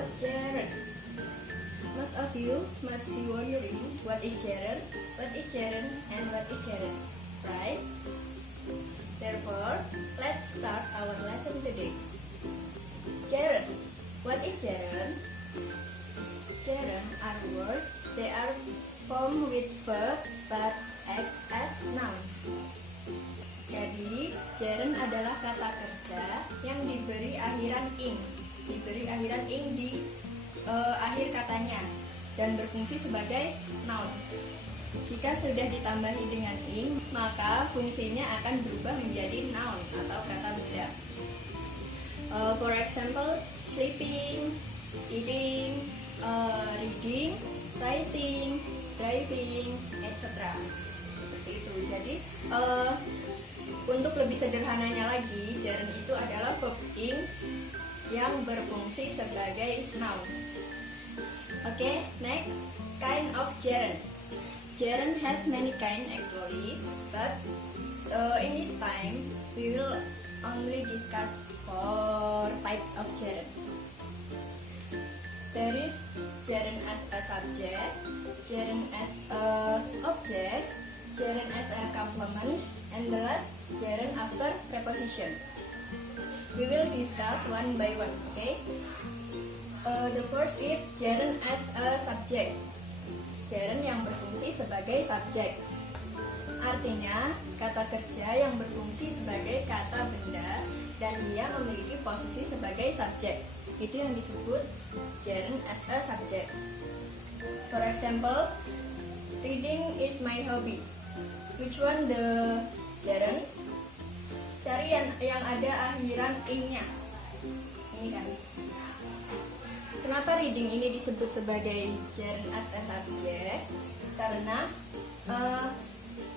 about gerund. Most of you must be wondering what is gerund, and what is gerund, right? Therefore, let's start our lesson today. Gerund. What is gerund? Gerund are words. They are formed with verb but act as nouns. Jadi, gerund adalah kata kerja yang diberi akhiran ing. Diberi akhiran ing di akhir katanya dan berfungsi sebagai noun. Jika sudah ditambahi dengan ing, maka fungsinya akan berubah menjadi noun atau kata benda. For example, sleeping, eating, reading, writing, driving, etc. Seperti itu. Jadi untuk lebih sederhananya lagi, gerund itu adalah verb ing yang berfungsi sebagai noun. Okay, next, kind of gerund. Gerund has many kind actually, but in this time we will only discuss 4 types of gerund. There is gerund as a subject, gerund as a object, gerund as a complement, and the last gerund after preposition. We will discuss one by one, okay? The first is gerund as a subject. Gerund yang berfungsi sebagai subjek. Artinya, kata kerja yang berfungsi sebagai kata benda dan dia memiliki posisi sebagai subjek. Itu yang disebut gerund as a subject. For example, reading is my hobby. Which one the gerund? Cari yang ada akhiran ing-nya. Ini kan. Kenapa reading ini disebut sebagai gerund as a subject? Karena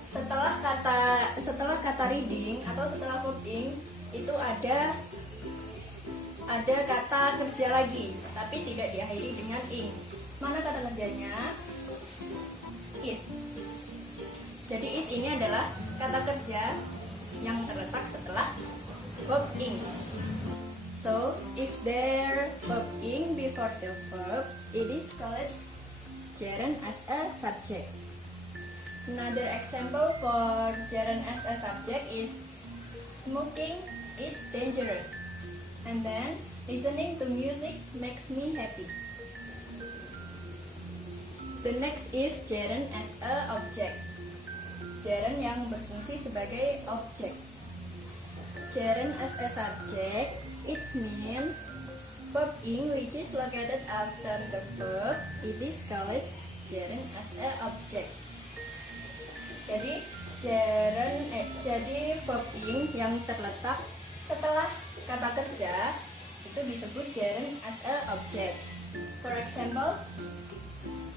setelah kata reading atau setelah verb ing itu ada kata kerja lagi, tapi tidak diakhiri dengan ing. Mana kata kerjanya? Is. Jadi is ini adalah kata kerja yang terletak setelah verb ing. So, if there verb ing before the verb, it is called gerund as a subject. Another example for gerund as a subject is smoking is dangerous. And then, listening to music makes me happy. The next is gerund as a object. Gerund yang berfungsi sebagai objek. Gerund as a subject, it means verb ing which is located after the verb, it is called gerund as a object. Jadi verb ing yang terletak setelah kata kerja itu disebut gerund as a object. For example,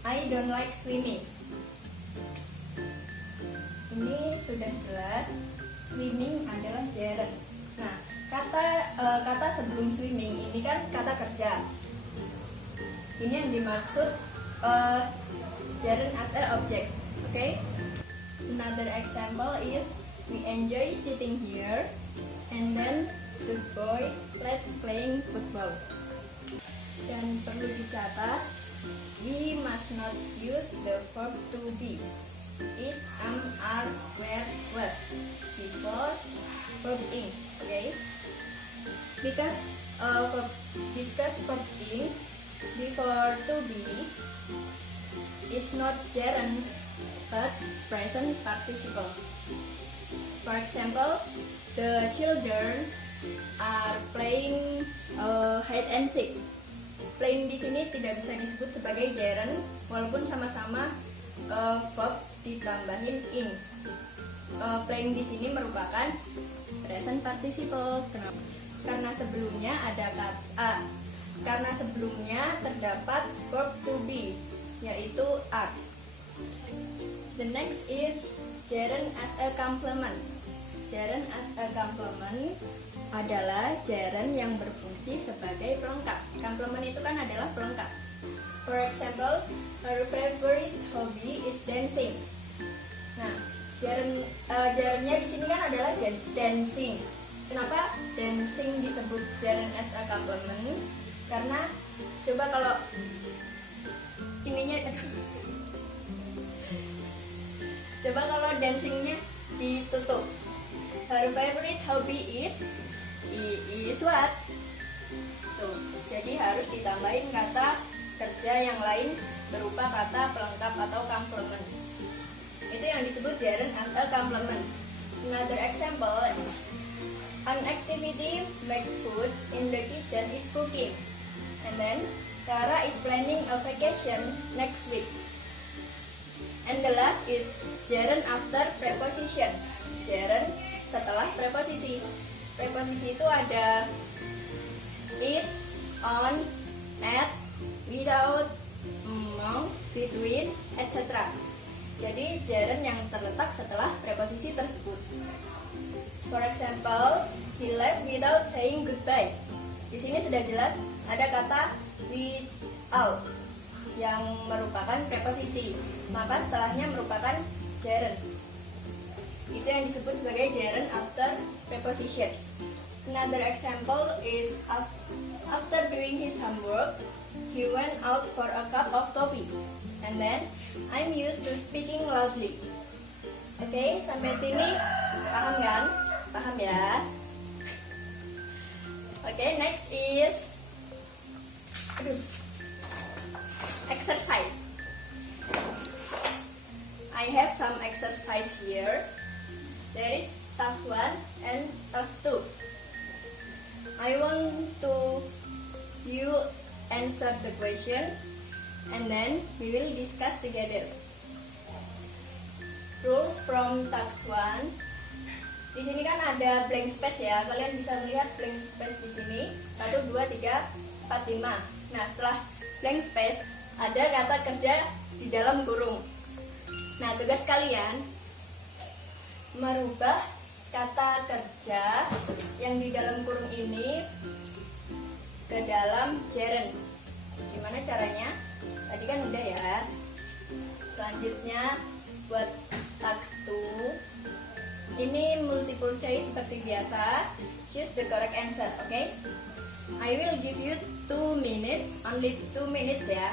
I don't like swimming. Ini sudah jelas, swimming adalah gerund. Nah, kata sebelum swimming ini kan kata kerja. Ini yang dimaksud gerund as a object. Okay? Another example is we enjoy sitting here, and then good boy, let's playing football. Dan perlu dicatat, we must not use the verb to be, is, are, were, was before verb ing, okay? Because verb ing before to be is not gerund but present participle. For example, the children are playing hide and seek. Playing di sini tidak bisa disebut sebagai gerund walaupun sama-sama verb ditambahin ing. Playing di sini merupakan present participle. Kenapa? Karena sebelumnya terdapat verb to be, yaitu are. The next is gerund as a complement. Gerund as a complement adalah gerund yang berfungsi sebagai pelengkap. Complement itu kan adalah pelengkap. For example, her favorite hobby is dancing. Nah, gerundnya di sini kan adalah dancing. Kenapa dancing disebut gerund as a complement? Karena Coba kalau ininya coba kalau dancingnya ditutup. Her favorite hobby is what? Tuh, jadi harus ditambahin kata kerja yang lain berupa kata pelengkap atau complement. Itu yang disebut gerund as a complement. Another example, an activity make food in the kitchen is cooking. And then Clara is planning a vacation next week. And the last is gerund after preposition. Gerund setelah preposisi. Preposisi itu ada it, on, at, without, among, between, etc. Jadi gerund yang terletak setelah preposisi tersebut. For example, he left without saying goodbye. Di sini sudah jelas ada kata without yang merupakan preposisi, maka setelahnya merupakan gerund. Itu yang disebut sebagai gerund after preposition. Another example is after doing his homework, he went out for a cup of coffee. And then I'm used to speaking loudly. Oke, sampai sini paham kan? Paham ya? Oke, next is exercise. I have some exercise here. There is task 1 and task 2. I want to you answer the question and then we will discuss together. Rules from task 1. Di sini kan ada blank space ya. Kalian bisa melihat blank space di sini. 1 2 3 4 5. Nah, setelah blank space ada kata kerja di dalam kurung. Nah, tugas kalian merubah kata kerja yang di dalam kurung ini ke dalam gerund. Gimana caranya? Tadi kan udah ya. Selanjutnya buat task 2. Ini multiple choice seperti biasa. Choose the correct answer, okay? I will give you 2 minutes, only 2 minutes ya,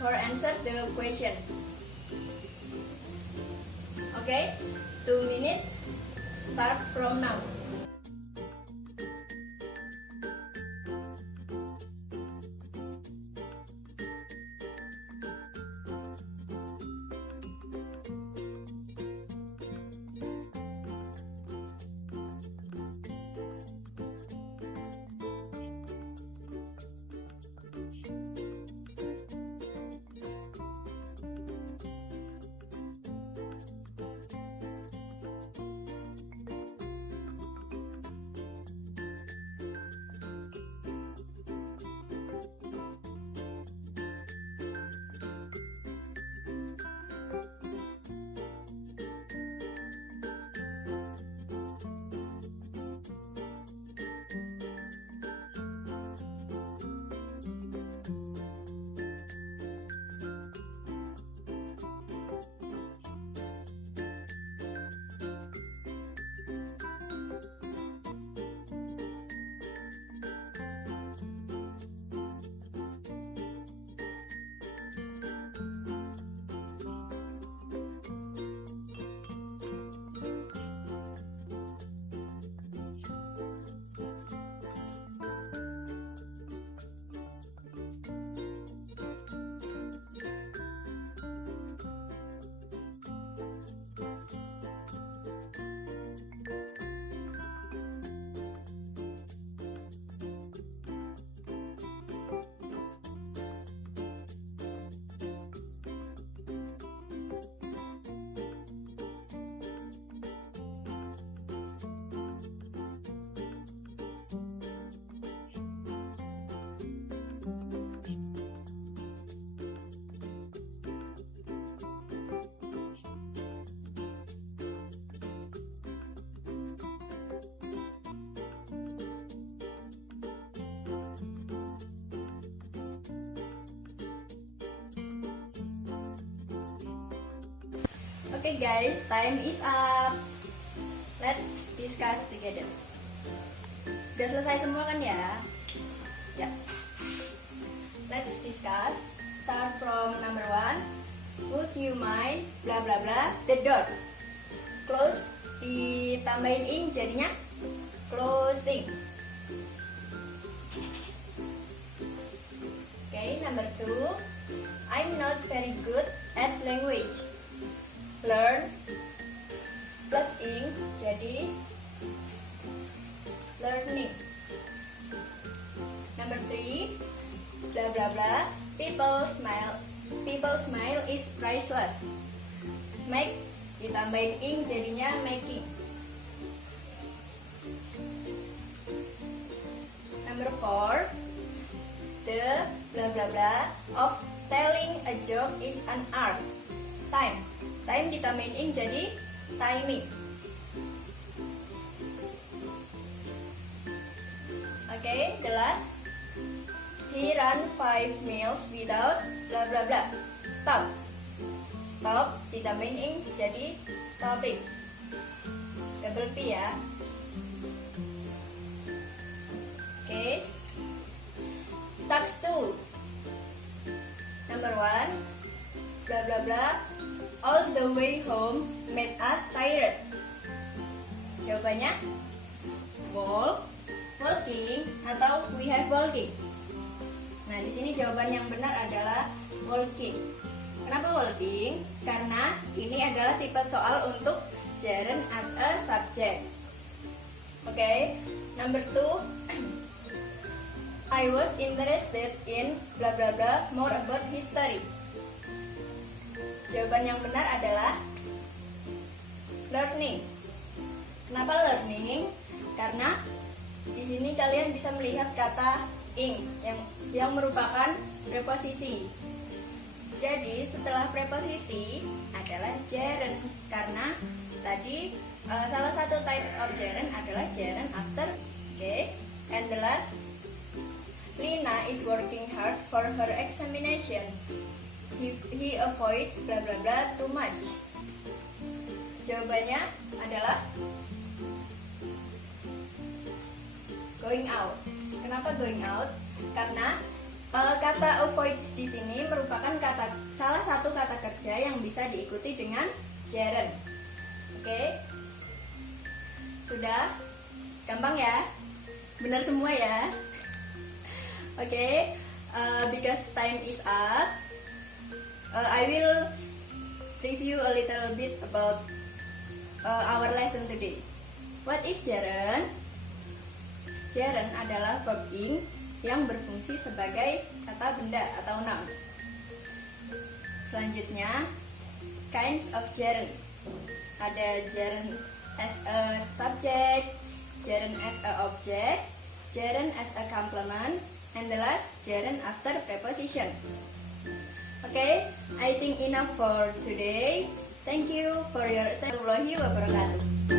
for answer the question. Okay, 2 minutes start from now. Okay guys, time is up. Let's discuss together. Udah selesai semua kan ya? Ya. let's discuss. Start from number 1. Would you mind bla bla bla the door. Close ditambahin ing jadinya closing. Okay, number 2. I'm not very good at language. Learn plus ing jadi learning. Number 3. Bla bla bla. People smile is priceless. Make ditambahin ing jadinya making. Number 4. The bla bla bla of telling a joke is an art. Time ditambahin ing jadi timing. Okay, the last. He ran 5 miles without bla bla bla. Stop ditambahin ing jadi stopping. Double P ya. Okay. Task 2. Number 1. Bla bla bla. All the way home made us tired. Jawabannya walking atau we have walking. Nah, di sini jawaban yang benar adalah walking. Kenapa walking? Karena ini adalah tipe soal untuk gerund as a subject. Okay, number 2. I was interested in bla bla bla more about history. Jawaban yang benar adalah learning. Kenapa learning? Karena di sini kalian bisa melihat kata ing yang merupakan preposisi. Jadi setelah preposisi adalah gerund karena tadi salah satu types of gerund adalah gerund after. Okay, and the last. Lina is working hard for her examination. He avoids bla bla bla too much. Jawabannya adalah going out. Kenapa going out? Karena kata avoids di sini merupakan salah satu kata kerja yang bisa diikuti dengan gerund. Oke, sudah gampang ya, benar semua ya. Oke, because time is up, I will review a little bit about our lesson today. What is gerund? Gerund adalah verb ing yang berfungsi sebagai kata benda atau nouns. Selanjutnya, kinds of gerund. Ada gerund as a subject, gerund as a object, gerund as a complement, and the last, gerund after preposition. Okay, I think enough for today. Thank you for your attention. Warahmatullahi wabarakatuh.